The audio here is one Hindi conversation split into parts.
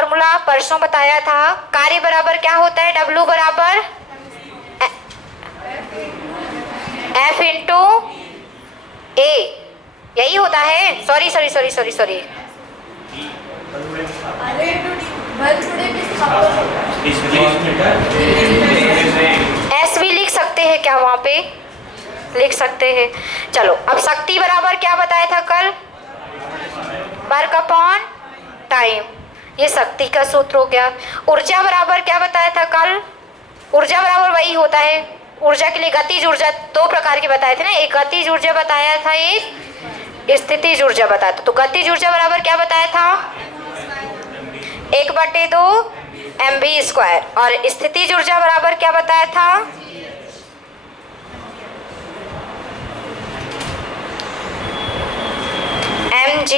फॉर्मूला परसों बताया था, कार्य बराबर क्या होता है, W बराबर F इंटू A, यही होता है। Sorry sorry sorry sorry sorry S भी लिख सकते हैं क्या, वहां पे लिख सकते हैं। चलो अब शक्ति बराबर क्या बताया था कल, वर्क अपॉन टाइम, ये शक्ति का सूत्र हो गया। ऊर्जा बराबर क्या बताया था कल, ऊर्जा बराबर वही होता है, ऊर्जा के लिए गतिज ऊर्जा दो प्रकार के बताए थे ना, एक गतिज ऊर्जा बताया था, एक स्थितिज ऊर्जा बताया था। तो गतिज ऊर्जा बराबर क्या बताया था, 1/2 mv², और स्थितिज ऊर्जा बराबर क्या बताया था, mgh।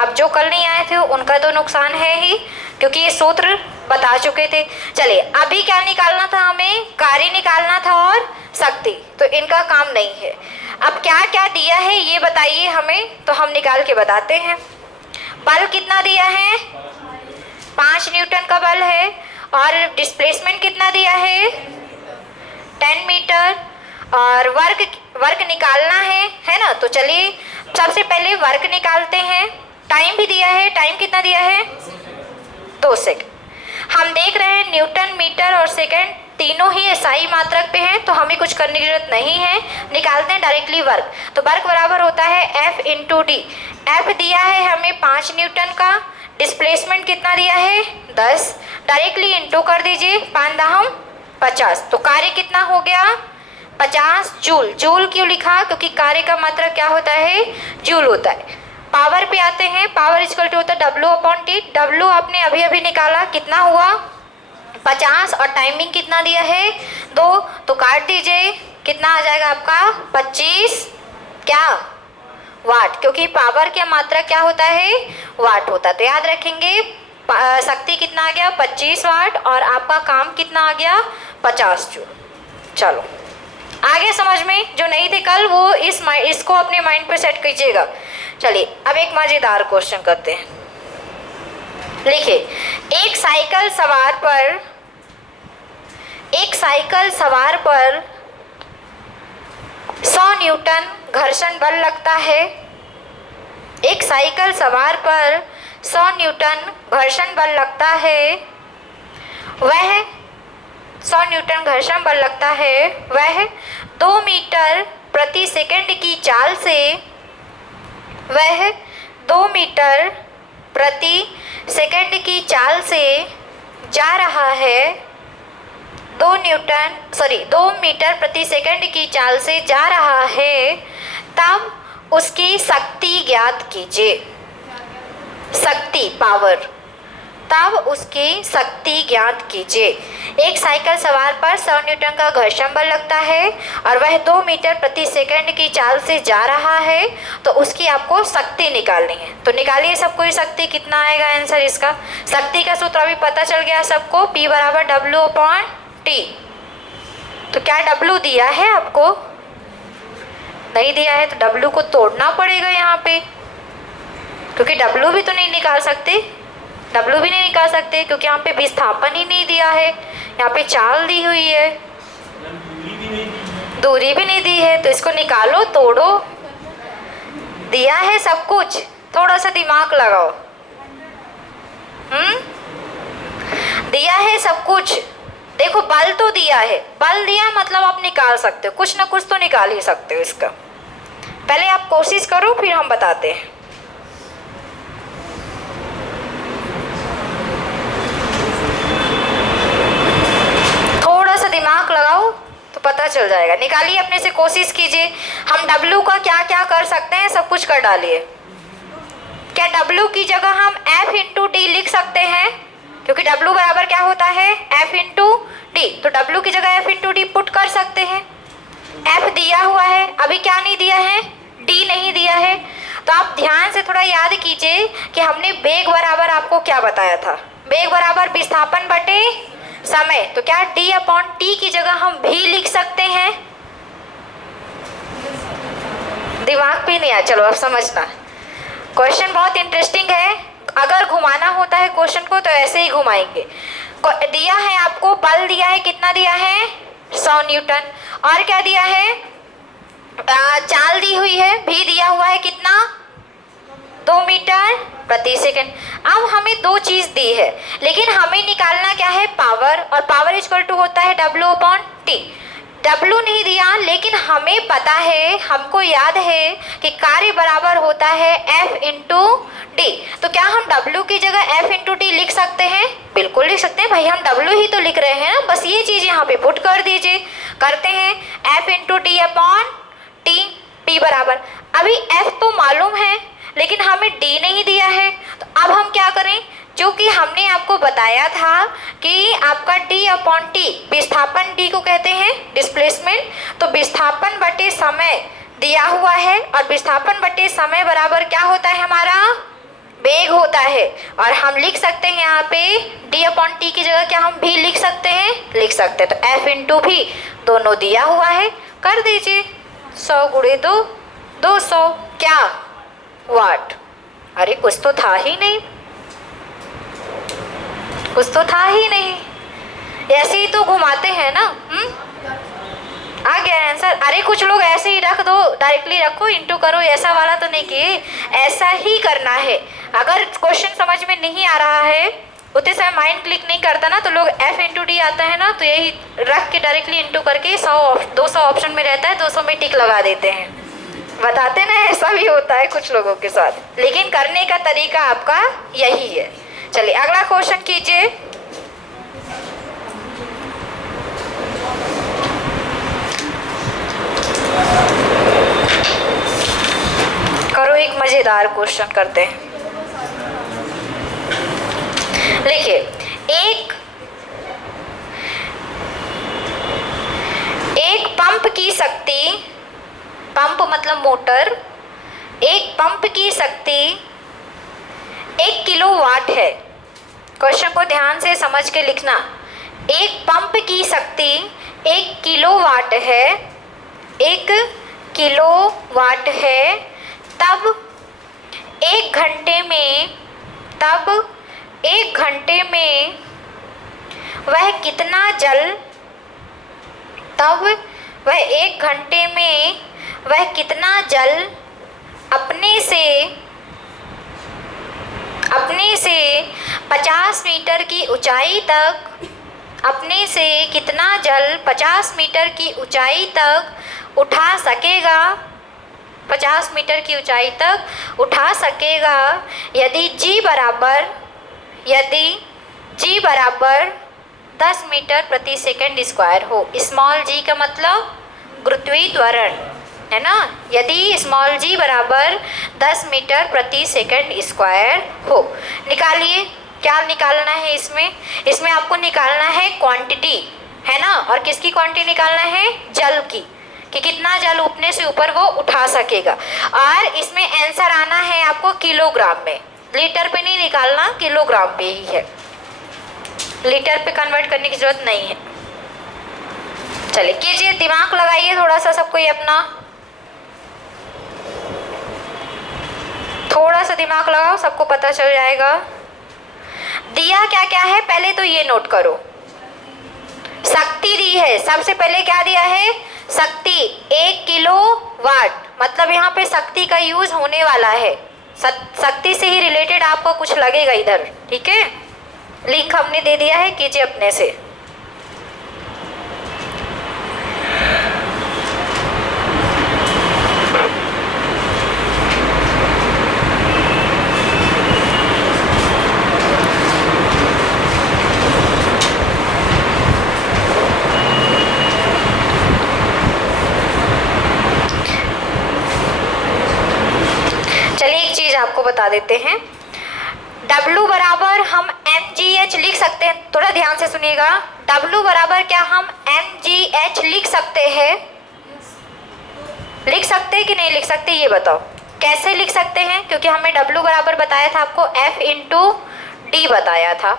अब जो कल नहीं आए थे उनका तो नुकसान है ही, क्योंकि ये सूत्र बता चुके थे। चलिए अभी क्या निकालना था, हमें कार्य निकालना था और शक्ति, तो इनका काम नहीं है। अब क्या क्या दिया है ये बताइए हमें, तो हम निकाल के बताते हैं। बल कितना दिया है, 5 न्यूटन का बल है, और डिस्प्लेसमेंट कितना दिया है, 10 मीटर, और वर्क निकालना है ना। तो चलिए सबसे पहले वर्क निकालते हैं। टाइम भी दिया है, टाइम कितना दिया है, 2 सेकंड। हम देख रहे हैं न्यूटन, मीटर और सेकंड तीनों ही SI मात्रक पे हैं, तो हमें कुछ करने की जरूरत नहीं है, निकालते हैं डायरेक्टली वर्क। तो वर्क बराबर होता है F इंटू डी। F दिया है हमें 5 न्यूटन का, डिस्प्लेसमेंट कितना दिया है 10, डायरेक्टली इंटू कर दीजिए, 5 दाहम 50, तो कार्य कितना हो गया 50 जूल। जूल क्यों लिखा, क्योंकि कार्य का मात्रक क्या होता है, जूल होता है। पावर पे आते हैं, पावर इक्वल टू होता है W/T। W आपने अभी अभी निकाला, कितना हुआ 50, और टाइमिंग कितना दिया है 2, तो काट दीजिए, कितना आ जाएगा आपका 25 क्या वाट, क्योंकि पावर की मात्रा क्या होता है, वाट होता है। तो याद रखेंगे शक्ति कितना आ गया 25 वाट, और आपका काम कितना आ गया 50 जूल। चलो आगे समझ में, जो नहीं थे कल वो इसको अपने माइंड पे सेट कीजिएगा। चलिए अब एक मजेदार क्वेश्चन करते हैं। लिखिए, एक साइकिल सवार पर 100 न्यूटन घर्षण बल लगता है। एक साइकिल सवार पर 100 न्यूटन घर्षण बल लगता है, वह 100 न्यूटन घर्षण बल लगता है, वह 2 मीटर प्रति सेकंड की चाल से, वह 2 मीटर प्रति सेकंड की चाल से जा रहा है, 2 मीटर प्रति सेकंड की चाल से जा रहा है, तब उसकी शक्ति ज्ञात कीजिए। शक्ति पावर, तब उसकी शक्ति ज्ञात कीजिए। एक साइकिल सवार पर 100 न्यूटन का घर्षण बल लगता है और वह 2 मीटर प्रति सेकंड की चाल से जा रहा है, तो उसकी आपको शक्ति निकालनी है। तो निकालिए सबको, शक्ति कितना आएगा आंसर इसका। शक्ति का सूत्र अभी पता चल गया सबको, P बराबर W/T। तो क्या W दिया है आपको, नहीं दिया है, तो W को तोड़ना पड़ेगा यहाँ पे, क्योंकि W भी तो नहीं निकाल सकते, W भी नहीं निकाल सकते, क्योंकि यहाँ पे विस्थापन ही नहीं दिया है, यहाँ पे चाल दी हुई है, दूरी भी नहीं दी है, तो इसको निकालो, तोड़ो। दिया है सब कुछ, थोड़ा सा दिमाग लगाओ। दिया है सब कुछ, देखो बल तो दिया है, बल दिया मतलब आप निकाल सकते हो, कुछ ना कुछ तो निकाल ही सकते हो इसका। पहले आप कोशिश करो, फिर हम बताते हैं। थोड़ा सा दिमाग लगाओ तो पता चल जाएगा। निकालिए, अपने से कोशिश कीजिए। हम W का क्या क्या कर सकते हैं सब कुछ कर डालिए। क्या W की जगह हम F इंटू डी लिख सकते हैं, क्योंकि W बराबर क्या होता है F इंटू डी, तो W की जगह F इंटू डी पुट कर सकते हैं। F दिया हुआ है, अभी क्या नहीं दिया है, D नहीं दिया है। तो आप ध्यान से थोड़ा याद कीजिए कि हमने वेग बराबर आपको क्या बताया था, वेग बराबर विस्थापन बटे समय, तो क्या D/T की जगह हम भी लिख सकते हैं। दिमाग पे नहीं आया, चलो अब समझना। क्वेश्चन बहुत इंटरेस्टिंग है, अगर घुमाना होता है क्वेश्चन को तो ऐसे ही घुमाएंगे। दिया है आपको, बल दिया है, कितना दिया है 100 न्यूटन, और क्या दिया है चाल दी हुई है, भी दिया हुआ है कितना 2 मीटर प्रति सेकंड। अब हमें दो चीज दी है, लेकिन हमें निकालना क्या है पावर, और पावर इक्वल टू होता है W/T। W नहीं दिया, लेकिन हमें पता है, हमको याद है कि कार्य बराबर होता है F/D। तो क्या हम W की जगह F/D लिख सकते हैं? बिल्कुल लिख सकते हैं भाई, हम W ही तो लिख रहे हैं ना, बस ये चीज यहाँ पे पुट कर दीजिए। करते हैं F/D/T, T बराबर, अभी F तो मालूम है लेकिन हमें D नहीं दिया है, तो अब हम क्या करें, जो कि हमने आपको बताया था कि आपका D/T, विस्थापन D को कहते हैं डिस्प्लेसमेंट, तो विस्थापन बटे समय दिया हुआ है, और विस्थापन बटे समय बराबर क्या होता है हमारा वेग होता है, और हम लिख सकते हैं यहाँ पे D/T की जगह क्या हम भी लिख सकते हैं, लिख सकते हैं। तो F/V दोनों दिया हुआ है, कर दीजिए 100 × 2 200 क्या वाट। अरे कुछ तो था ही नहीं, कुछ तो था ही नहीं, ऐसे ही तो घुमाते हैं ना। आ गया आंसर। अरे कुछ लोग ऐसे ही रख दो, डायरेक्टली रखो, इंटू करो, ऐसा वाला तो नहीं किए, ऐसा ही करना है। अगर क्वेश्चन समझ में नहीं आ रहा है, उतने समय माइंड क्लिक नहीं करता ना, तो लोग F/D आता है ना, तो यही रख के डायरेक्टली इंटू करके 200 ऑप्शन में रहता है, 200 में टिक लगा देते हैं। बताते ना, ऐसा भी होता है कुछ लोगों के साथ, लेकिन करने का तरीका आपका यही है। चलिए अगला क्वेश्चन कीजिए। करो, एक मजेदार क्वेश्चन करते हैं। देखिए, एक पंप की शक्ति, पंप मतलब मोटर, एक पंप की शक्ति 1 किलोवाट है। क्वेश्चन को ध्यान से समझ के लिखना। एक पंप की शक्ति 1 किलोवाट है, 1 किलोवाट है, तब 1 घंटे में वह कितना जल, तब वह 1 घंटे में वह कितना जल अपने से 50 मीटर की ऊंचाई तक, अपने से कितना जल 50 मीटर की ऊंचाई तक उठा सकेगा, 50 मीटर की ऊंचाई तक उठा सकेगा, यदि G बराबर 10 मीटर प्रति सेकंड स्क्वायर हो। स्मॉल g का मतलब गुरुत्वीय त्वरण है ना, यदि स्मॉल g बराबर 10 मीटर प्रति सेकंड स्क्वायर हो। निकालिए, क्या निकालना है इसमें आपको निकालना है क्वांटिटी, है ना, और किसकी क्वांटिटी निकालना है, जल की, कि कितना जल उठने से ऊपर वो उठा सकेगा। और इसमें आंसर आना है आपको किलोग्राम में, लीटर पे नहीं निकालना, किलोग्राम पे ही है, लीटर पे कन्वर्ट करने की जरूरत नहीं है। चलिए कीजिए, दिमाग लगाइए थोड़ा सा सबको, ये अपना थोड़ा सा दिमाग लगाओ, सबको पता चल जाएगा। दिया क्या क्या है, पहले तो ये नोट करो, शक्ति दी है, सबसे पहले क्या दिया है, शक्ति 1 किलोवाट, मतलब यहाँ पे शक्ति का यूज होने वाला है, शक्ति से ही रिलेटेड आपको कुछ लगेगा इधर, ठीक है। लिंक हमने दे दिया है, कीजिए अपने से। चलिए एक चीज आपको बता देते हैं, W बराबर हम mgh लिख सकते हैं, थोड़ा ध्यान से सुनिएगा। W बराबर क्या हम mgh लिख सकते हैं, लिख सकते हैं कि नहीं लिख सकते, ये बताओ कैसे लिख सकते हैं, क्योंकि हमें W बराबर बताया था आपको F/D बताया था,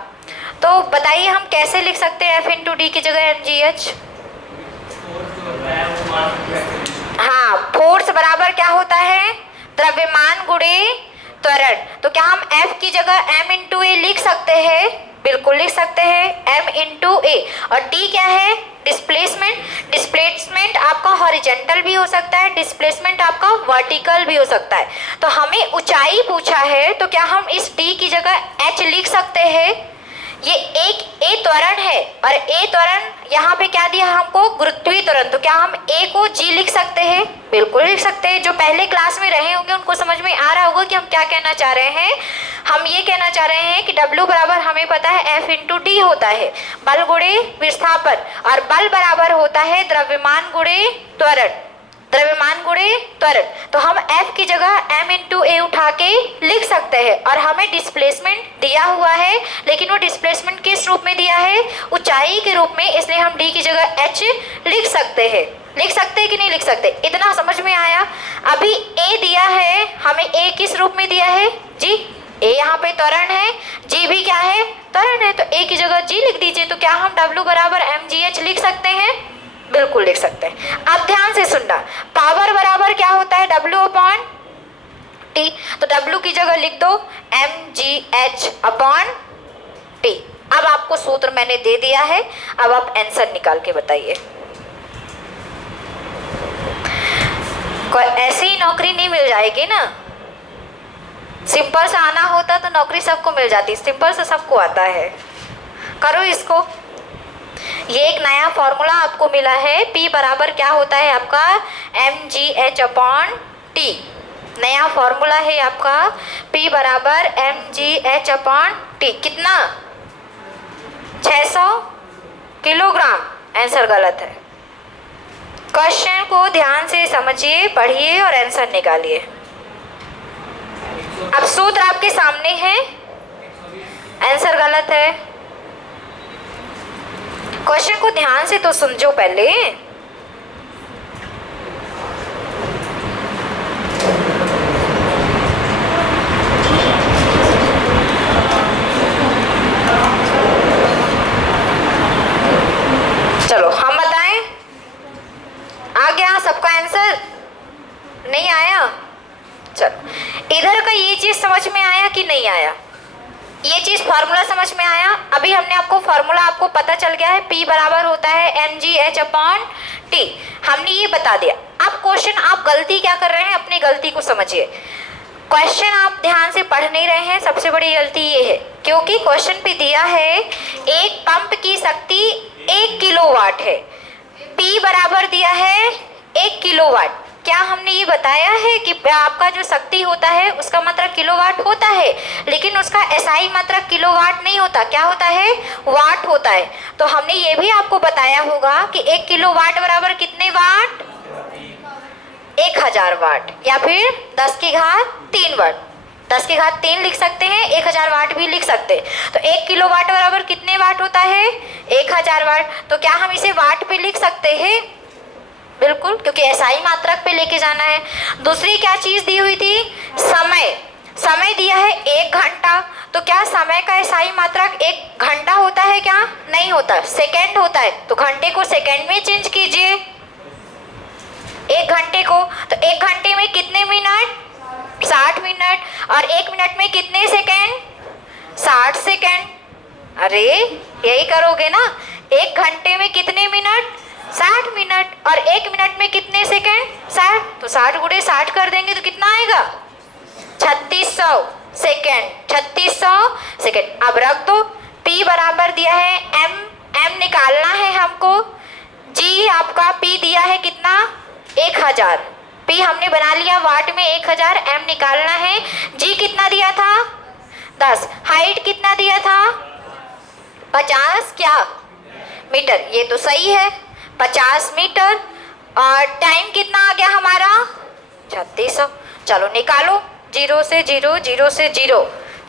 तो बताइए हम कैसे लिख सकते हैं F/D की जगह mgh। हाँ, फोर्स बराबर क्या होता है, द्रव्यमान गुणे त्वरण। तो क्या हम F की जगह m इंटू ए लिख सकते हैं? बिल्कुल लिख सकते हैं, m इंटू ए। और t क्या है? डिस्प्लेसमेंट। डिस्प्लेसमेंट आपका हॉरिजेंटल भी हो सकता है, डिस्प्लेसमेंट आपका वर्टिकल भी हो सकता है। तो हमें ऊंचाई पूछा है, तो क्या हम इस t की जगह h लिख सकते हैं? ये एक ए त्वरण है और ए त्वरण यहाँ पे क्या दिया हमको? गुरुत्वीय त्वरण। तो क्या हम ए को जी लिख सकते हैं? बिल्कुल लिख सकते हैं। जो पहले क्लास में रहे होंगे उनको समझ में आ रहा होगा कि हम क्या कहना चाह रहे हैं। हम ये कहना चाह रहे हैं कि W बराबर हमें पता है F इंटू टी होता है, बल गुणे विस्थापन, और बल बराबर होता है द्रव्यमान गुणे त्वरण। द्रव्यमान गुणे त्वरण। तो हम F की जगह m इंटू ए उठा के लिख सकते हैं। और हमें डिस्प्लेसमेंट दिया हुआ है, लेकिन वो डिस्प्लेसमेंट किस रूप में दिया है? ऊंचाई के रूप में, इसलिए हम d की जगह h लिख सकते हैं। लिख सकते हैं कि नहीं लिख सकते? इतना समझ में आया? अभी a दिया है, हमें a किस रूप में दिया है? जी। a यहाँ पे त्वरण है, g भी क्या है? त्वरण है। तो a की जगह g लिख दीजिए। तो क्या हम w बराबर mgh लिख सकते हैं? बिल्कुल लिख सकते हैं। अब ध्यान से सुनना, पावर बराबर क्या होता है? W upon T. तो W की जगह लिख दो mgh अपॉन टी। अब आपको सूत्र मैंने दे दिया है, अब आप आंसर निकाल के बताइए। कोई ऐसी नौकरी नहीं मिल जाएगी ना। सिंपल से आना होता तो नौकरी सबको मिल जाती, सिंपल से सबको आता है। करो इसको। ये एक नया फॉर्मूला आपको मिला है, P बराबर क्या होता है आपका? mgh upon T. नया फॉर्मूला है आपका, P बराबर mgh अपॉन टी। कितना? 600 किलोग्राम। आंसर गलत है। क्वेश्चन को ध्यान से समझिए, पढ़िए और आंसर निकालिए। अब सूत्र आपके सामने है, आंसर गलत है। क्वेश्चन को ध्यान से तो समझो पहले। चलो हम बताएं, आ गया सबका आंसर? नहीं आया? चलो इधर का ये चीज समझ में आया कि नहीं आया? ये चीज फार्मूला समझ में आया? अभी हमने आपको फार्मूला आपको पता चल गया है, P बराबर होता है mgh अपॉन टी। हमने ये बता दिया। अब क्वेश्चन आप गलती क्या कर रहे हैं, अपनी गलती को समझिए। क्वेश्चन आप ध्यान से पढ़ नहीं रहे हैं, सबसे बड़ी गलती ये है, क्योंकि क्वेश्चन पे दिया है एक पंप की शक्ति 1 किलोवाट है, P बराबर दिया है 1 किलोवाट। क्या हमने ये बताया है कि आपका जो शक्ति होता है उसका मात्रक किलोवाट होता है, लेकिन उसका एसआई मात्रक किलोवाट नहीं होता, क्या होता है? वाट होता है। तो हमने ये भी आपको बताया होगा कि 1 किलोवाट बराबर कितने वाट? 1000 वाट, या फिर 10 की घात 3 वाट। 10 की घात 3 लिख सकते हैं, 1000 वाट भी लिख सकते हैं। तो 1 किलोवाट बराबर कितने वाट होता है? 1000 वाट। तो क्या हम इसे वाट पे लिख सकते हैं? बिल्कुल, क्योंकि एसआई मात्रक पे लेके जाना है। दूसरी क्या चीज दी हुई थी? समय। समय दिया है 1 घंटा। तो क्या समय का एसआई मात्रक 1 घंटा होता है? क्या नहीं होता, सेकंड होता है। तो घंटे को सेकंड में चेंज कीजिए, 1 घंटे को। तो 1 घंटे में कितने मिनट? 60 मिनट। और 1 मिनट में कितने सेकंड? 60 सेकंड। अरे यही करोगे ना, 1 घंटे में कितने मिनट? 60 मिनट। और 1 मिनट में कितने सेकंड? 60। तो 60 गुणे 60 कर देंगे तो कितना आएगा? 3600 सेकंड। 3600 सेकंड। अब रख दो। P बराबर दिया है m निकालना है हमको। G आपका P दिया है कितना? 1000। P हमने बना लिया वाट में 1000, m निकालना है। G कितना दिया था? 10। हाइट कितना दिया था? 50 क्या मीटर? ये तो सही है, 50 मीटर। और टाइम कितना आ गया हमारा? 3600। चलो निकालो, 0 से 0, 0 से 0,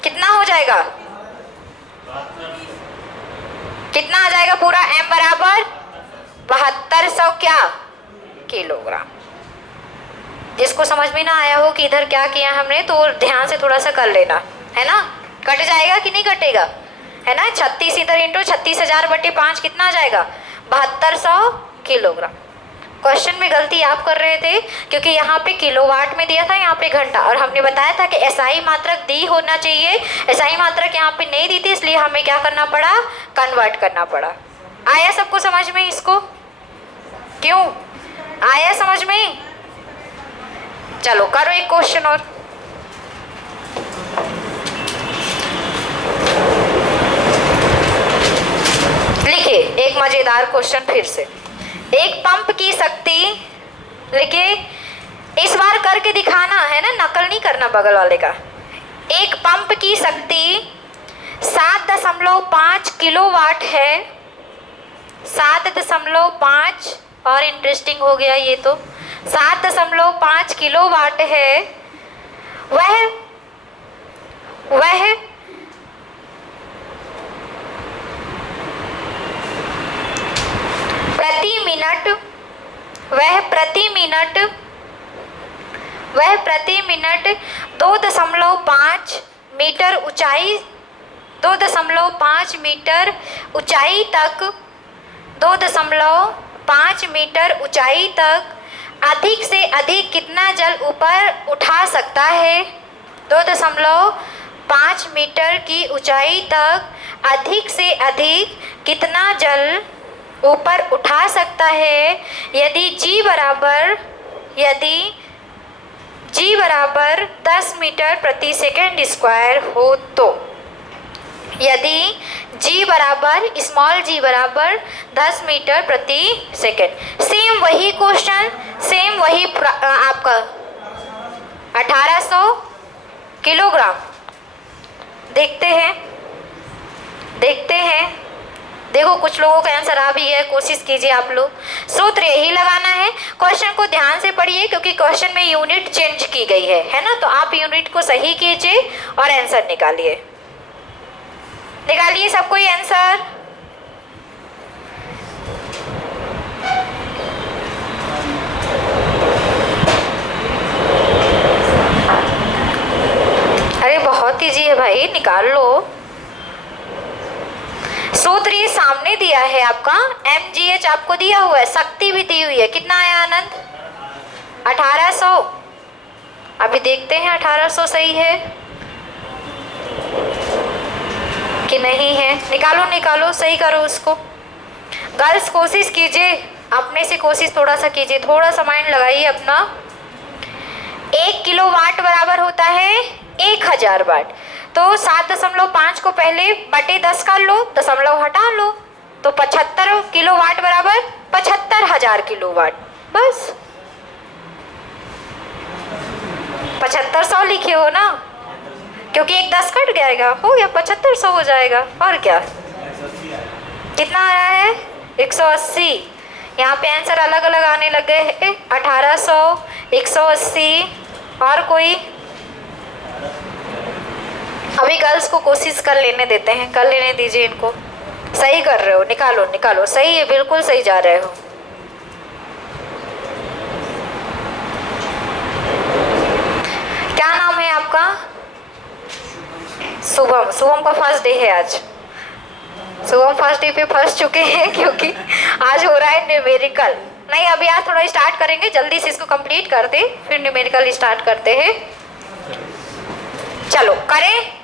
कितना हो जाएगा? कितना आ जाएगा पूरा? m बराबर 7200 क्या किलोग्राम। जिसको समझ में ना आया हो कि इधर क्या किया हमने, तो ध्यान से थोड़ा सा कर लेना, है ना। कट जाएगा कि नहीं कटेगा, है ना। 36 इधर इंटू 36,000/5 कितना आ जाएगा? 7200 किलोग्राम। क्वेश्चन में गलती आप कर रहे थे, क्योंकि यहाँ पे किलोवाट में दिया था, यहाँ पे घंटा, और हमने बताया था कि एसआई मात्रक दी होना चाहिए, एसआई मात्रक यहाँ पे नहीं दी थी, इसलिए हमें क्या करना पड़ा, कन्वर्ट करना पड़ा। आया सबको समझ में इसको? क्यों आया समझ में? चलो करो एक क्वेश्चन और। लिखिए एक मजेदार क्वेश्चन फिर से। एक पंप की शक्ति, लिखिए इस बार करके दिखाना है ना, नकल नहीं करना बगल वाले का। एक पंप की शक्ति 7.5 किलोवाट है, 7.5, और इंटरेस्टिंग हो गया ये तो, 7.5 किलोवाट है। वह प्रति मिनट 2.5 मीटर ऊंचाई, 2.5 मीटर ऊंचाई तक, 2.5 मीटर ऊंचाई तक अधिक से अधिक कितना जल ऊपर उठा सकता है? 2.5 मीटर की ऊंचाई तक अधिक से अधिक कितना जल ऊपर उठा सकता है यदि G बराबर 10 मीटर प्रति सेकेंड स्क्वायर हो तो। यदि G बराबर, स्मॉल g बराबर 10 मीटर प्रति सेकेंड। सेम वही क्वेश्चन, सेम वही आपका 1800 किलोग्राम। देखते हैं, देखो कुछ लोगों का आंसर आ भी है, कोशिश कीजिए आप लोग। सूत्र यही लगाना है। क्वेश्चन को ध्यान से पढ़िए, क्योंकि क्वेश्चन में यूनिट चेंज की गई है ना, तो आप यूनिट को सही कीजिए और आंसर निकालिए। सबको ये आंसर। अरे बहुत ईजी है भाई, निकाल लो। सूत्र ये सामने दिया है आपका, mgh आपको दिया हुआ है, शक्ति भी दी हुई है। कितना आया आनंद? 1800। अभी देखते हैं 1800 सही है कि नहीं है। निकालो, सही करो उसको। गर्ल्स कोशिश कीजिए, अपने से कोशिश थोड़ा सा कीजिए, थोड़ा सा माइंड लगाइए अपना। 1 किलोवाट बराबर होता है 1000 वाट। तो 7.5 को पहले बटे 10 कर लो, दशमलव हटा लो, तो 75 किलोवाट बराबर 75,000 किलोवाट। बस 7500 लिखे हो ना, क्योंकि एक 10 कट जाएगा, हो गया 7500 हो जाएगा। और क्या, कितना आ रहा है? 180। यहाँ पे आंसर अलग अलग आने लग गए हैं। 1800, 180, और कोई? अभी गर्ल्स को कोशिश कर लेने देते हैं, कर लेने दीजिए इनको। सही कर रहे हो, निकालो, सही है, बिल्कुल सही जा रहे हो। क्या नाम है आपका? शुभम का फर्स्ट डे है आज। शुभम फर्स्ट डे पे फंस चुके हैं, क्योंकि आज हो रहा है न्यूमेरिकल। नहीं, अभी आज थोड़ा स्टार्ट करेंगे, जल्दी से इसको कंप्लीट कर दे, फिर न्यूमेरिकल स्टार्ट करते हैं। चलो करें।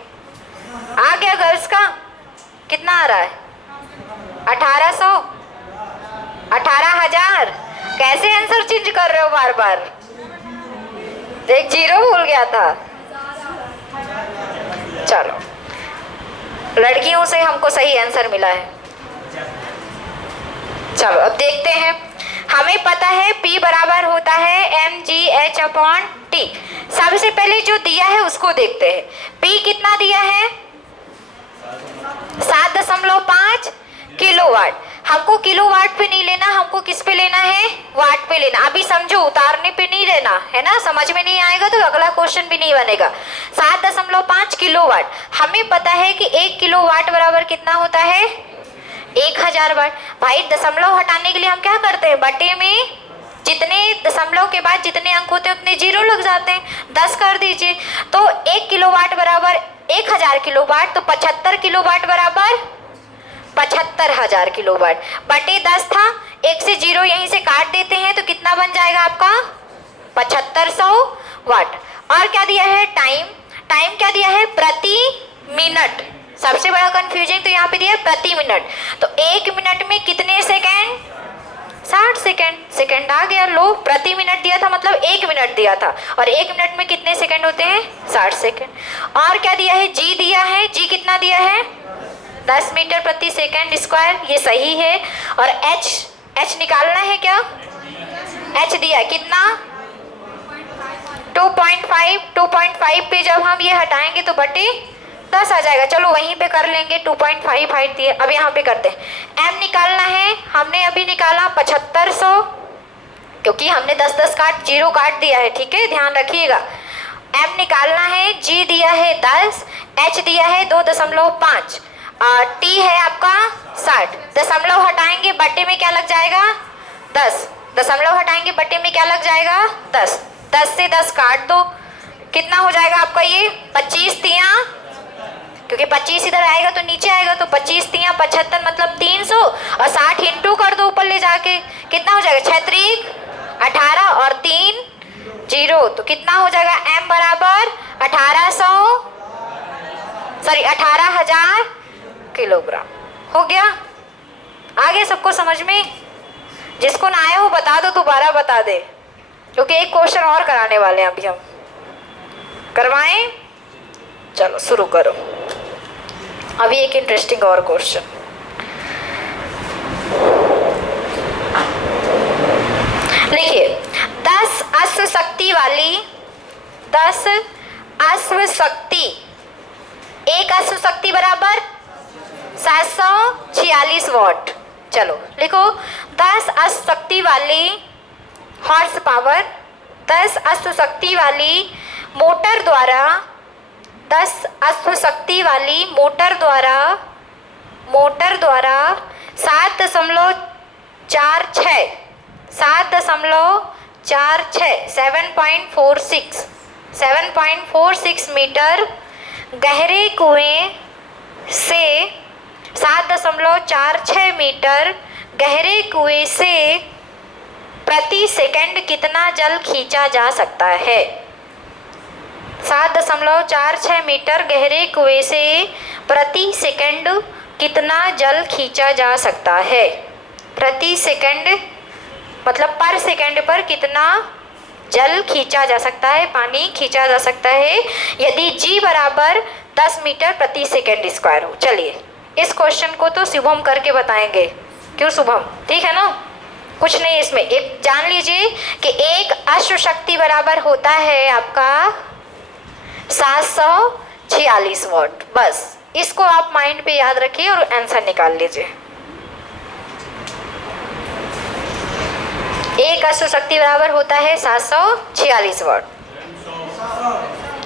आ गया गर्ल्स का? कितना आ रहा है? 1800, 18,000। कैसे आंसर चेंज कर रहे हो बार बार? एक 0 भूल गया था। चलो, लड़कियों से हमको सही आंसर मिला है। चलो अब देखते हैं। हमें पता है P बराबर होता है mgh/T। सबसे पहले जो दिया है उसको देखते हैं। P कितना दिया है? 7.5 किलोवाट। हमको किलोवाट पे नहीं लेना, हमको किस पे लेना है? वाट पे लेना। अभी समझो, उतारने पे नहीं लेना है ना, समझ में नहीं आएगा तो अगला क्वेश्चन भी नहीं बनेगा। 7.5 किलोवाट। हमें पता है कि 1 किलोवाट बराबर कितना होता है? 1000 वाट। भाई दशमलव हटाने के लिए हम क्या करते हैं? बटे में जितने दशमलव के बाद जितने अंक होते हैं उतने 0 लग जाते हैं, 10 कर दीजिए। तो 1 किलोवाट बराबर 1000 किलोवाट, तो 75 किलोवाट बराबर 75 75,000 किलोवाट बटे 10 था, 1 से 0 यहीं से काट देते हैं तो कितना बन जाएगा आपका 7500 वाट। और क्या दिया है टाइम, टाइम क्या दिया है प्रति मिनट, सबसे बड़ा कंफ्यूजन तो यहाँ पे दिया है प्रति मिनट। तो 1 मिनट में कितने सेकेंड 60 सेकेंड, सेकेंड आ गया, लो प्रति मिनट दिया था मतलब 1 मिनट दिया था और 1 मिनट में कितने सेकेंड होते हैं 60 सेकेंड। और क्या दिया है जी दिया है, जी कितना दिया है 10 मीटर प्रति सेकेंड स्क्वायर, ये सही है। और एच निकालना है क्या, एच दिया है कितना 2.5 पे जब हम ये हटाएंगे तो बटे 10 आ जाएगा, चलो वहीं पे कर लेंगे 2.5 हाइट दिए। अब यहाँ पे करते हैं एम निकालना है, हमने अभी निकाला 7500 क्योंकि हमने 10 काट 0 काट दिया है, ठीक है ध्यान रखिएगा। एम निकालना है, जी दिया है 10, एच दिया है 2.5 और टी है आपका 60, दशमलव हटाएंगे बट्टे में क्या लग जाएगा 10, दशमलव हटाएंगे बट्टे में क्या लग जाएगा 10, 10 से 10 काट दो कितना हो जाएगा आपका ये 25 तियां, क्योंकि 25 इधर आएगा तो नीचे आएगा तो 25 तियां 75 मतलब 300 और 60 इंटू कर दो ऊपर ले जाके कितना हो जाएगा 6 त्रिक 18 और 3 0 तो कितना हो जाएगा m बराबर 18,000 किलोग्राम। हो गया, आगे सबको समझ में, जिसको ना आया हो बता दो दोबारा बता दे, क्योंकि एक क्वेश्चन और कराने वाले हैं अभी हम, करवाएं, चलो शुरू करो। अभी एक इंटरेस्टिंग और क्वेश्चन, देखिए 10 अश्व शक्ति वाली 10 अश्व शक्ति, एक अश्व शक्ति बराबर 746 वाट। चलो लिखो 10 अश्व शक्ति वाली हॉर्स पावर, 10 अश्व शक्ति वाली मोटर द्वारा 10 अश्व शक्ति वाली मोटर द्वारा 7.46 मीटर गहरे कुएं से 7.46 मीटर गहरे कुएं से प्रति सेकंड कितना जल खींचा जा सकता है। 7.46 मीटर गहरे कुएं से प्रति सेकंड कितना जल खींचा जा सकता है। प्रति सेकंड मतलब पर सेकंड पर कितना जल खींचा जा सकता है, पानी खींचा जा सकता है, यदि जी बराबर 10 मीटर प्रति सेकंड स्क्वायर हो। चलिए इस क्वेश्चन को तो शुभम करके बताएंगे, क्यों शुभम, ठीक है ना, कुछ नहीं इसमें। एक जान लीजिए कि एक अश्व शक्ति बराबर होता है आपका 746 वाट, बस इसको आप माइंड पे याद रखिए और आंसर निकाल लीजिए। एक अश्व शक्ति बराबर होता है 746 वाट,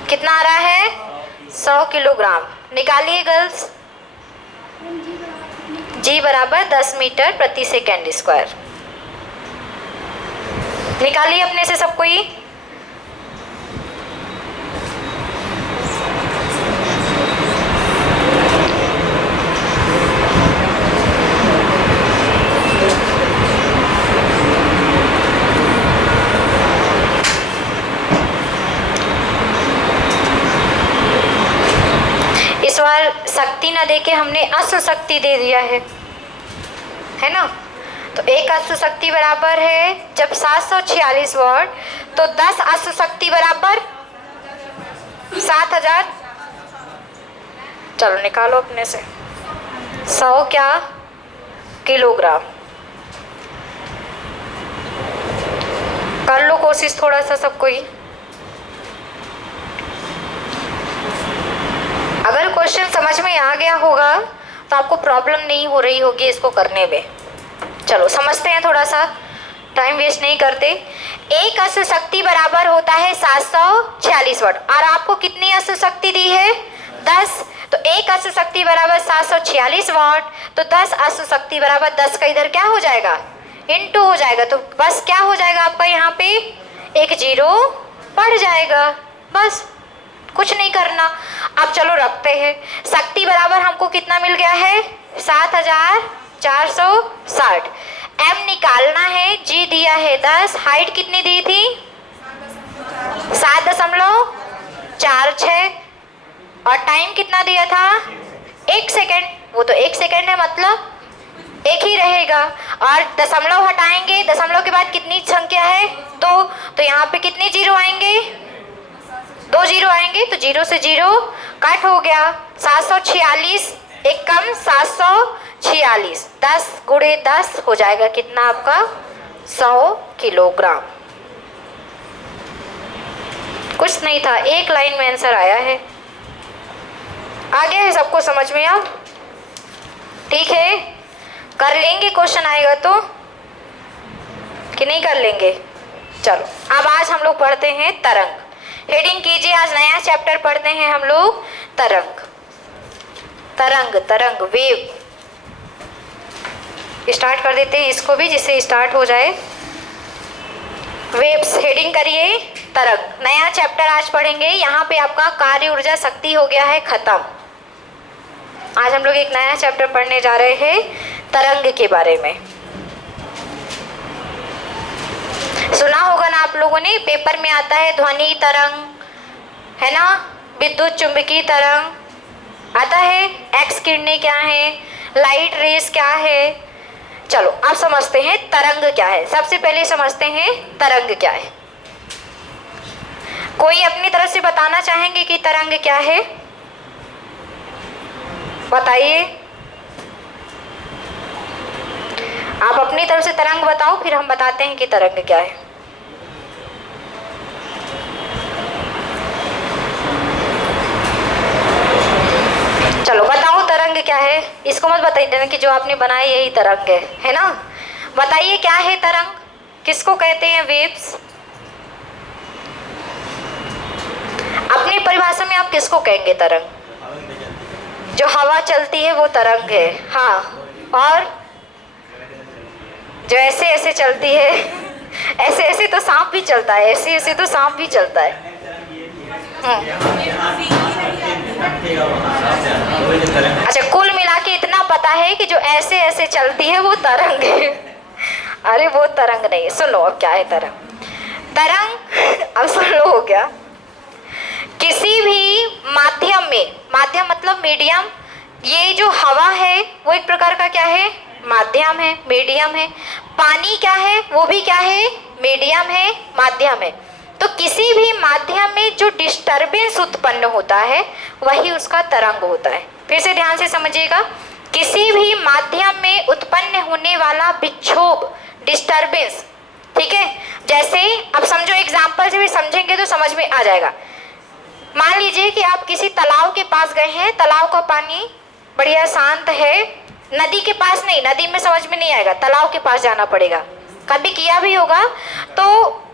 कितना आ रहा है 100 किलोग्राम। निकालिए गर्ल्स, जी बराबर 10 मीटर प्रति सेकेंड स्क्वायर, निकालिए अपने से सबको ही। इस बार शक्ति ना देके हमने अश्व शक्ति दे दिया है ना। तो एक अश्व शक्ति बराबर है जब 746 वाट, तो 10 अश्व शक्ति बराबर 7000। चलो निकालो अपने से 100 क्या किलोग्राम, कर लो कोशिश थोड़ा सा सबको ही। अगर क्वेश्चन समझ में आ गया होगा तो आपको प्रॉब्लम नहीं हो रही होगी इसको करने में। चलो समझते हैं, थोड़ा सा टाइम वेस्ट नहीं करते। एक अश्व शक्ति बराबर होता है 746 वाट और आपको कितनी अश्व शक्ति दी है 10, तो एक अश्व शक्ति बराबर 746 वाट, तो 10 अश्व शक्ति बराबर 10 का इधर क्या हो जाएगा इनटू हो जाएगा, तो बस क्या हो जाएगा आपका यहाँ पे एक जीरो बढ़ जाएगा, बस कुछ नहीं करना। अब चलो रखते हैं, शक्ति बराबर हमको कितना मिल गया है 7000 460। m निकालना है, g दिया है 10, हाइट कितनी दी थी 7.46 और टाइम कितना दिया था 1 सेकेंड। वो तो 1 सेकेंड है, मतलब एक ही रहेगा। और दशमलव हटाएंगे, दशमलव के बाद कितनी संख्या है 2, तो यहाँ पे कितने जीरो आएंगे 2 जीरो आएंगे, तो जीरो से जीरो कट हो गया। 746 एक कम 746, 10 गुणे 10 हो जाएगा कितना आपका 100 किलोग्राम। कुछ नहीं था, एक लाइन में आंसर आया है। आ गया है सबको समझ में अब? ठीक है, कर लेंगे क्वेश्चन आएगा तो, कि नहीं कर लेंगे? चलो अब आज हम लोग पढ़ते हैं तरंग। हेडिंग कीजिए, आज नया चैप्टर पढ़ते हैं हम लोग तरंग। तरंग तरंग वेव स्टार्ट कर देते हैं इसको भी, जिससे स्टार्ट हो जाए। वेव्स हेडिंग करिए तरंग, नया चैप्टर आज पढ़ेंगे। यहाँ पे आपका कार्य ऊर्जा शक्ति हो गया है खत्म। आज हम लोग एक नया चैप्टर पढ़ने जा रहे हैं तरंग के बारे में। सुना होगा ना आप लोगों ने, पेपर में आता है ध्वनि तरंग, है ना, विद्युत चुंबकीय तरंग आता है, एक्स किरणें क्या है, लाइट रेस क्या है। चलो आप समझते हैं तरंग क्या है। सबसे पहले समझते हैं तरंग क्या है। कोई अपनी तरफ से बताना चाहेंगे कि तरंग क्या है? बताइए, आप अपनी तरफ से तरंग बताओ, फिर हम बताते हैं कि तरंग क्या है। चलो बताओ तरंग क्या है। इसको मत बताइए देना कि जो आपने बनाया यही तरंग है ना। बताइए क्या है तरंग, किसको कहते हैं वेव्स? अपनी परिभाषा में आप किसको कहेंगे तरंग? जो हवा चलती है वो तरंग है। हाँ, और जो ऐसे ऐसे चलती है, ऐसे ऐसे तो सांप भी चलता है, ऐसे ऐसे तो सांप भी चलता है। अच्छा, कुल मिला के इतना पता है कि जो ऐसे ऐसे चलती है वो तरंग है। अरे वो तरंग नहीं, सुनो अब क्या है तरंग। तरंग अब सुन लो हो गया, किसी भी माध्यम में, माध्यम मतलब मीडियम, ये जो हवा है वो एक प्रकार का क्या है माध्यम है, मीडियम है। पानी क्या है, वो भी क्या है मीडियम है, माध्यम है। तो किसी भी माध्यम में जो डिस्टरबेंस उत्पन्न होता है वही उसका तरंग होता है। फिर से ध्यान से समझिएगा, किसी भी माध्यम में उत्पन्न होने वाला विक्षोभ, डिस्टरबेंस, ठीक है। जैसे अब समझो, एग्जाम्पल से भी समझेंगे तो समझ में आ जाएगा। मान लीजिए कि आप किसी तालाब के पास गए हैं, तालाब का पानी बढ़िया शांत है, नदी के पास नहीं, नदी में समझ में नहीं आएगा, तालाब के पास जाना पड़ेगा। कभी किया भी होगा तो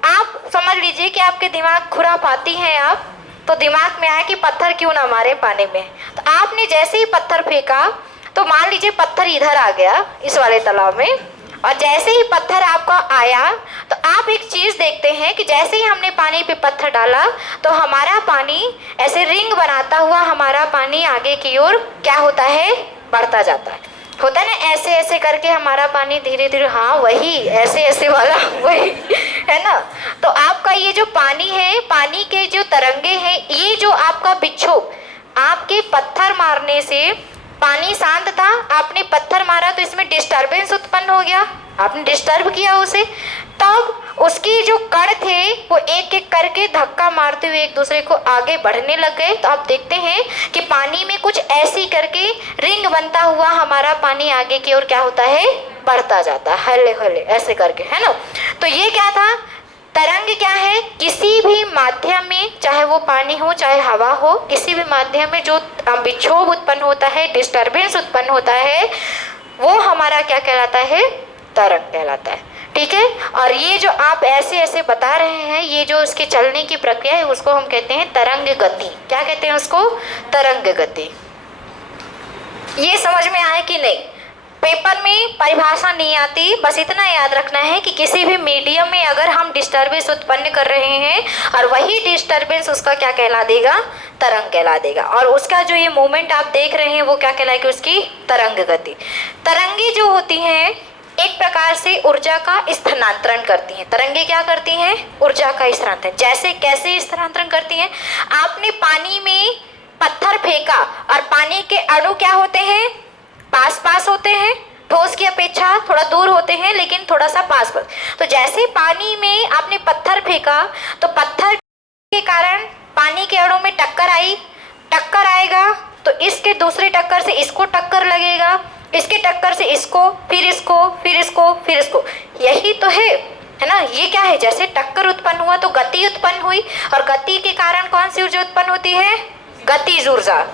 आप समझ लीजिए कि आपके दिमाग खुरापाती हैं आप, तो दिमाग में आया कि पत्थर क्यों ना मारे पानी में। तो आपने जैसे ही पत्थर फेंका तो मान लीजिए पत्थर इधर आ गया इस वाले तालाब में, और जैसे ही पत्थर आपका आया तो आप एक चीज़ देखते हैं कि जैसे ही हमने पानी पे पत्थर डाला तो हमारा पानी ऐसे रिंग बनाता हुआ हमारा पानी आगे की ओर क्या होता है बढ़ता जाता है। होता है ना, ऐसे ऐसे करके हमारा पानी धीरे धीरे, हाँ वही ऐसे ऐसे वाला वही है ना। तो आपका ये जो पानी है, पानी के जो तरंगे हैं, ये जो आपका विक्षोभ, आपके पत्थर मारने से पानी शांत था, आपने पत्थर मारा तो इसमें डिस्टरबेंस उत्पन्न हो गया, आपने डिस्टर्ब किया उसे, तब उसकी जो कण थे वो एक एक करके धक्का मारते हुए एक दूसरे को आगे बढ़ने लग गए। तो आप देखते हैं कि पानी में कुछ ऐसी करके रिंग बनता हुआ हमारा पानी आगे की ओर क्या होता है बढ़ता जाता है, हल्ले हल्ले ऐसे करके, है ना। तो ये क्या था, तरंग क्या है, किसी भी माध्यम में, चाहे वो पानी हो चाहे हवा हो, किसी भी माध्यम में जो विक्षोभ उत्पन्न होता है, डिस्टरबेंस उत्पन्न होता है, वो हमारा क्या कहलाता है तरंग कहलाता है। ठीक है, और ये जो आप ऐसे ऐसे बता रहे हैं, ये जो उसके चलने की प्रक्रिया है उसको हम कहते हैं तरंग गति। क्या कहते हैं उसको? तरंग गति। ये समझ में आए कि नहीं? पेपर में परिभाषा नहीं आती, बस इतना याद रखना है कि किसी भी मीडियम में अगर हम डिस्टर्बेंस उत्पन्न कर रहे हैं और वही डिस्टर्बेंस उसका क्या कहला देगा, तरंग कहला देगा। और उसका जो ये मूवमेंट आप देख रहे हैं वो क्या कहलाएगी, उसकी तरंग गति। तरंगे जो होती हैं एक प्रकार से ऊर्जा का स्थानांतरण करती हैं। तरंगे क्या करती हैं, ऊर्जा का स्थानांतरण। जैसे कैसे स्थानांतरण करती हैं, आपने पानी में पत्थर फेंका और पानी के अणु क्या होते हैं, पास पास होते हैं, ठोस की अपेक्षा थोड़ा दूर होते हैं लेकिन थोड़ा सा पास पास। तो जैसे पानी में आपने पत्थर फेंका तो पत्थर के कारण पानी के अणु में टक्कर आई, टक्कर आएगा तो इसके दूसरे टक्कर से इसको टक्कर लगेगा, इसके टक्कर से इसको, फिर इसको, फिर इसको, फिर इसको। यही तो है ना। ये क्या है, जैसे टक्कर उत्पन्न हुआ तो गति उत्पन्न हुई और गति के कारण कौन सी ऊर्जा उत्पन्न होती है, गतिज ऊर्जा।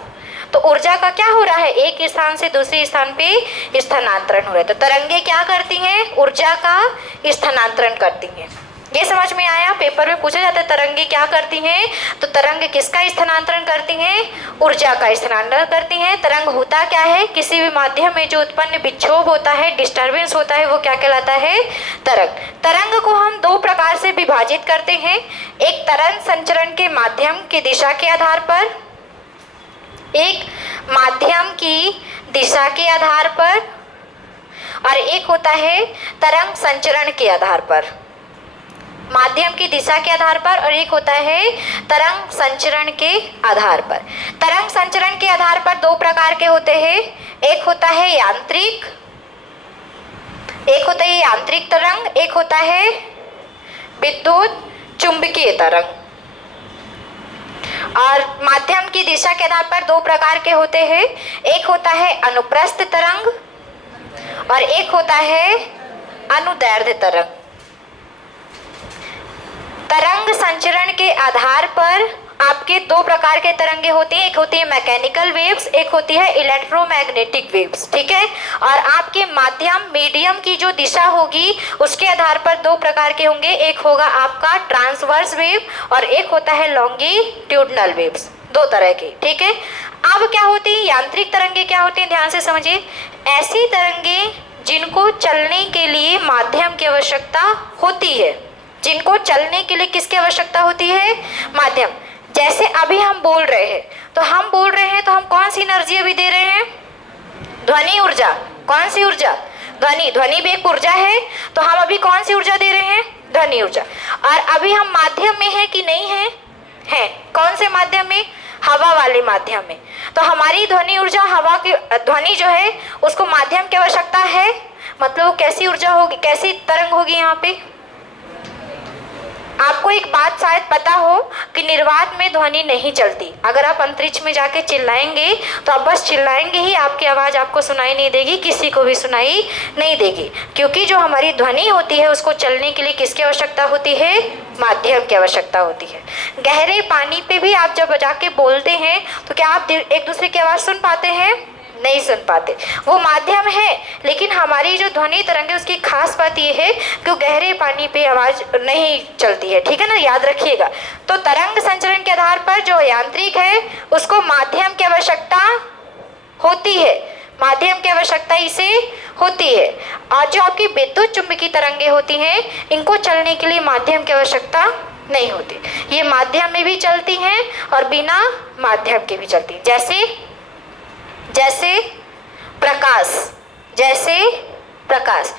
तो ऊर्जा का क्या हो रहा है, एक स्थान से दूसरे स्थान पे स्थानांतरण हो रहा है। तो तरंगे क्या करती हैं, ऊर्जा का स्थानांतरण करती हैं। ये समझ में आया, पेपर में पूछा जाता है तरंगे क्या करती हैं, तो तरंग किसका स्थानांतरण करती हैं, ऊर्जा का स्थानांतरण करती हैं। तरंग होता क्या है, किसी भी माध्यम में जो उत्पन्न विक्षोभ होता है, डिस्टर्बेंस होता है, वो क्या कहलाता है, तरंग। तरंग को हम दो प्रकार से विभाजित करते हैं, एक तरंग संचरण के माध्यम की दिशा के आधार पर, एक माध्यम की दिशा के आधार पर, और एक होता है तरंग संचरण के आधार पर। माध्यम की दिशा के आधार पर और एक होता है तरंग संचरण के आधार पर। तरंग संचरण के आधार पर दो प्रकार के होते हैं, एक होता है यांत्रिक, एक होता है यांत्रिक तरंग, एक होता है विद्युत चुंबकीय तरंग। और माध्यम की दिशा के आधार पर दो प्रकार के होते हैं, एक होता है अनुप्रस्थ तरंग और एक होता है अनुदैर्ध्य तरंग। तरंग संचरण के आधार पर आपके दो प्रकार के तरंगे होती हैं, एक होती है मैकेनिकल वेव्स, एक होती है इलेक्ट्रोमैग्नेटिक वेव्स, ठीक है। और आपके माध्यम मीडियम की जो दिशा होगी उसके आधार पर दो प्रकार के होंगे, एक होगा आपका ट्रांसवर्स वेव और एक होता है लॉन्गिट्यूडनल वेव्स, दो तरह की, ठीक है। अब क्या होती है यांत्रिक तरंगे, क्या होती है, ध्यान से समझिए। ऐसी तरंगे जिनको चलने के लिए माध्यम की आवश्यकता होती है, जिनको चलने के लिए किसकी आवश्यकता होती है, माध्यम। जैसे अभी हम बोल रहे हैं तो हम बोल रहे हैं तो हम कौन सी एनर्जी अभी दे रहे हैं, ध्वनि ऊर्जा। कौन सी ऊर्जा, ध्वनि। ध्वनि भी एक ऊर्जा है, तो हम अभी कौन सी ऊर्जा दे रहे हैं, ध्वनि ऊर्जा। और अभी हम माध्यम में हैं कि नहीं है, हैं। कौन से माध्यम में, हवा वाले माध्यम में। तो हमारी ध्वनि ऊर्जा, हवा की ध्वनि जो है उसको माध्यम की आवश्यकता है, मतलब वो कैसी ऊर्जा होगी, कैसी तरंग होगी। यहाँ पे आपको एक बात शायद पता हो कि निर्वात में ध्वनि नहीं चलती। अगर आप अंतरिक्ष में जाके चिल्लाएंगे तो आप बस चिल्लाएंगे ही, आपकी आवाज़ आपको सुनाई नहीं देगी, किसी को भी सुनाई नहीं देगी। क्योंकि जो हमारी ध्वनि होती है उसको चलने के लिए किसकी आवश्यकता होती है, माध्यम की आवश्यकता होती है। गहरे पानी पे भी आप जब जाके बोलते हैं तो क्या आप एक दूसरे की आवाज़ सुन पाते हैं, नहीं सुन पाते। वो माध्यम है, लेकिन हमारी जो ध्वनि तरंग है उसकी खास बात ये है कि गहरे पानी पे आवाज़ नहीं चलती है, ठीक है ना, याद रखिएगा। तो तरंग संचरण के आधार पर जो यांत्रिक है उसको माध्यम की आवश्यकता होती है, माध्यम की आवश्यकता इसे होती है। और जो आपकी विद्युत चुंबकीय तरंगे होती हैं इनको चलने के लिए माध्यम की आवश्यकता नहीं होती, ये माध्यम में भी चलती हैं और बिना माध्यम के भी चलती हैं। जैसे प्रकाश,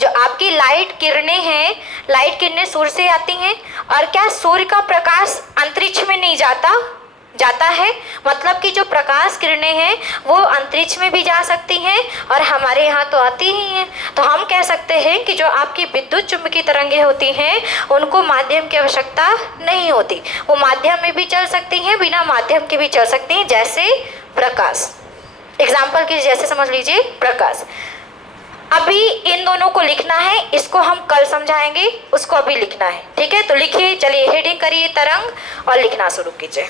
जो आपकी लाइट किरणें हैं, लाइट किरणें सूर्य से आती हैं और क्या सूर्य का प्रकाश अंतरिक्ष में नहीं जाता है, मतलब कि जो प्रकाश किरणें हैं वो अंतरिक्ष में भी जा सकती हैं और हमारे यहाँ तो आती ही हैं। तो हम कह सकते हैं कि जो आपकी विद्युत चुंबकीय तरंगें होती हैं उनको माध्यम की आवश्यकता नहीं होती, वो माध्यम में भी चल सकती हैं, बिना माध्यम के भी चल सकती हैं। जैसे प्रकाश, एग्जाम्पल की जैसे समझ लीजिए प्रकाश। अभी इन दोनों को लिखना है, इसको हम कल समझाएंगे, उसको अभी लिखना है, ठीक है। तो लिखिए, चलिए हेडिंग करिए तरंग और लिखना शुरू कीजिए।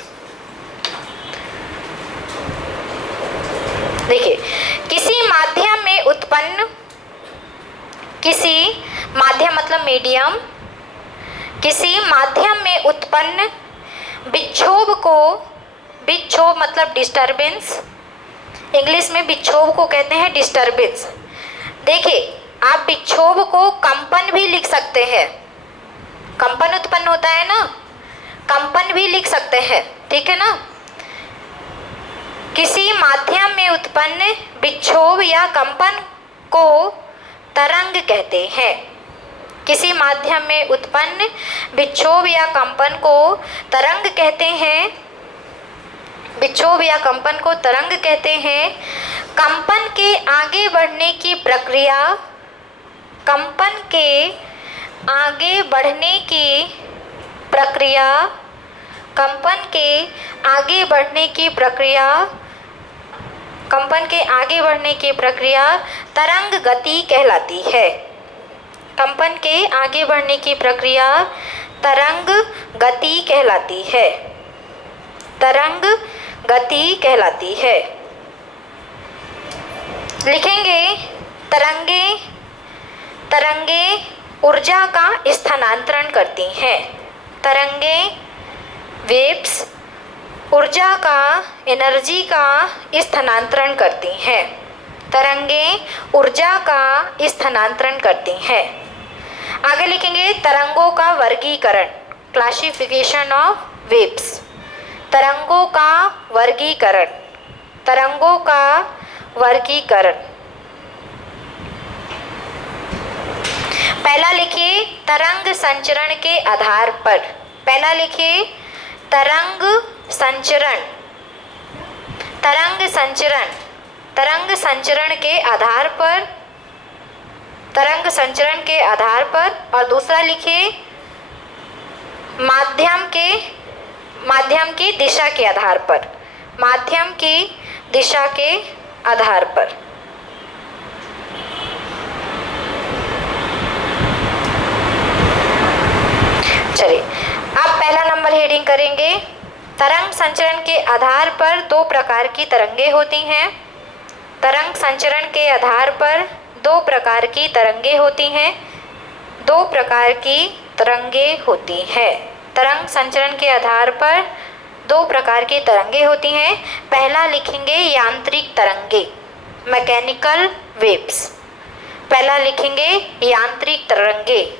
देखिए, किसी माध्यम मतलब मीडियम, किसी माध्यम में उत्पन्न विक्षोभ मतलब डिस्टर्बेंस, इंग्लिश में विक्षोभ को कहते हैं डिस्टर्बेंस। देखिए, आप विक्षोभ को कंपन भी लिख सकते हैं, कंपन उत्पन्न होता है ना, कंपन भी लिख सकते हैं, ठीक है ना। किसी माध्यम में उत्पन्न विक्षोभ या कंपन को तरंग कहते हैं। किसी माध्यम में उत्पन्न विक्षोभ या कंपन को तरंग कहते हैं, विक्षोभ या कंपन को तरंग कहते हैं। कंपन के आगे बढ़ने की प्रक्रिया, कंपन के आगे बढ़ने की प्रक्रिया, कंपन के आगे बढ़ने की प्रक्रिया, कंपन के आगे बढ़ने की प्रक्रिया तरंग गति कहलाती है। कंपन के आगे बढ़ने की प्रक्रिया तरंग गति कहलाती है, तरंग गति कहलाती है। लिखेंगे तरंगे, तरंगे ऊर्जा का स्थानांतरण करती हैं। तरंगे वेव्स ऊर्जा का, एनर्जी का स्थानांतरण करती हैं। तरंगे ऊर्जा का स्थानांतरण करती हैं। आगे लिखेंगे तरंगों का वर्गीकरण, क्लासिफिकेशन ऑफ वेव्स। तरंगों का वर्गीकरण, तरंगों का वर्गीकरण। पहला लिखिए तरंग संचरण के आधार पर, पहला लिखिए तरंग संचरण, तरंग संचरण, तरंग संचरण के आधार पर, तरंग संचरण के आधार पर। और दूसरा लिखिए माध्यम की दिशा के आधार पर, माध्यम की दिशा के आधार पर। चलिए, आप पहला नंबर हेडिंग करेंगे। तरंग संचरण के आधार पर दो प्रकार की तरंगे होती हैं। तरंग संचरण के आधार पर दो प्रकार की तरंगे होती हैं, दो प्रकार की तरंगे होती हैं। तरंग संचरण के आधार पर दो प्रकार की तरंगे होती हैं। पहला लिखेंगे यांत्रिक तरंगे, मैकेनिकल वेव्स। पहला लिखेंगे यांत्रिक तरंगे,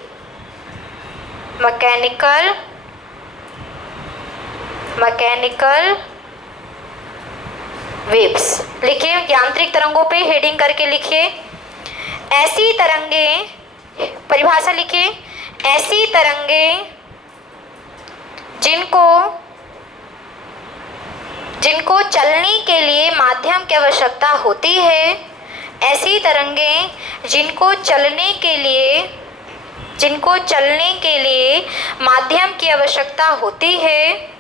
मैकेनिकल वेव्स। लिखिए, यांत्रिक तरंगों पे हेडिंग करके लिखिए। ऐसी तरंगे, परिभाषा लिखिए, ऐसी तरंगे जिनको चलने के लिए माध्यम की आवश्यकता होती है। ऐसी तरंगे जिनको चलने के लिए माध्यम की आवश्यकता होती है,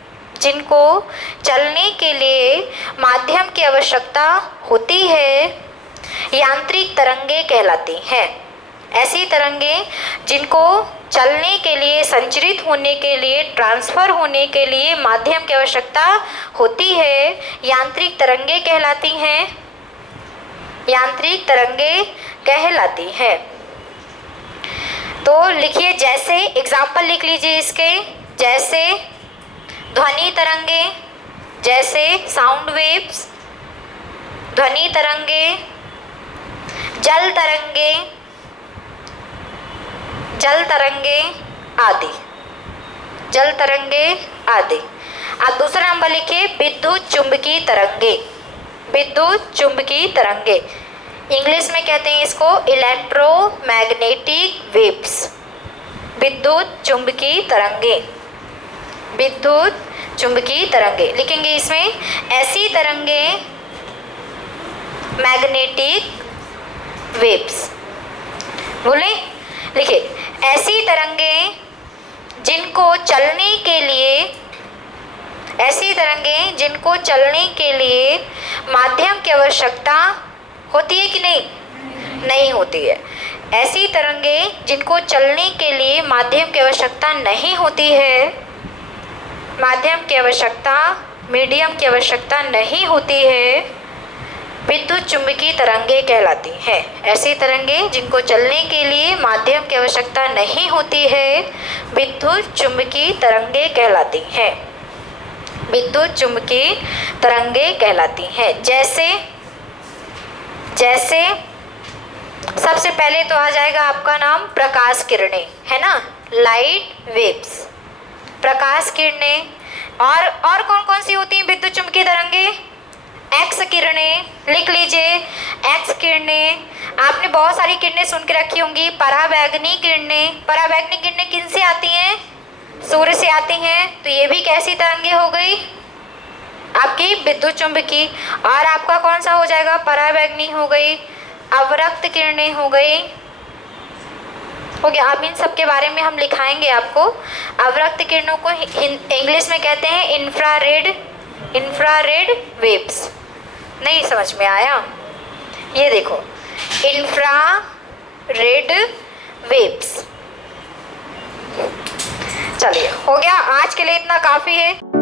जिनको चलने के लिए माध्यम की आवश्यकता होती है, यांत्रिक तरंगे कहलाती हैं। ऐसी तरंगे जिनको चलने के लिए, संचरित होने के लिए, ट्रांसफर होने के लिए माध्यम की आवश्यकता होती है, यांत्रिक तरंगे कहलाती हैं, यांत्रिक तरंगे कहलाती हैं। तो लिखिए, जैसे एग्जाम्पल लिख लीजिए इसके, जैसे ध्वनि तरंगे, जैसे साउंड वेव्स, ध्वनि तरंगे, जल तरंगे, जल तरंगे आदि, जल तरंगे आदि। अब दूसरा नंबर लिखिए विद्युत चुंबकीय तरंगे, विद्युत चुंबकीय तरंगे। इंग्लिश में कहते हैं इसको इलेक्ट्रोमैग्नेटिक वेव्स, विद्युत चुंबकीय तरंगे, विद्युत चुंबकीय तरंगे। लिखेंगे इसमें ऐसी तरंगे, मैग्नेटिक वेव्स। बोले, लिखिए ऐसी तरंगे जिनको चलने के लिए, ऐसी तरंगे जिनको चलने के लिए माध्यम की आवश्यकता होती है कि नहीं? नहीं होती है। ऐसी तरंगे जिनको चलने के लिए माध्यम की आवश्यकता नहीं होती है, माध्यम की आवश्यकता, मीडियम की आवश्यकता नहीं होती है, विद्युत चुंबकीय तरंगे कहलाती हैं। ऐसी तरंगे जिनको चलने के लिए माध्यम की आवश्यकता नहीं होती है, विद्युत चुंबकीय तरंगे कहलाती हैं, विद्युत चुंबकीय तरंगे कहलाती हैं। जैसे जैसे सबसे पहले तो आ जाएगा आपका नाम प्रकाश किरणें, है ना, लाइट वेव्स, प्रकाश किरणें। और कौन कौन सी होती हैं विद्युत चुम्बकीय तरंगे? एक्स किरणें, लिख लीजिए, एक्स किरणें। आपने बहुत सारी किरणें सुन के रखी होंगी, पराबैंगनी किरणें। पराबैंगनी किरणें किन से आती हैं? सूर्य से आती हैं, तो ये भी कैसी तरंगे हो गई? आपकी विद्युत चुम्बकीय। और आपका कौन सा हो जाएगा? पराबैंगनी हो गई, अवरक्त किरणें हो गई, हो गया। अब इन सब के बारे में हम लिखाएंगे आपको। अवरक्त किरणों को इंग्लिश में कहते हैं इंफ्रारेड, इंफ्रारेड वेव्स। नहीं समझ में आया? ये देखो, इंफ्रारेड वेव्स। चलिए, हो गया, आज के लिए इतना काफ़ी है।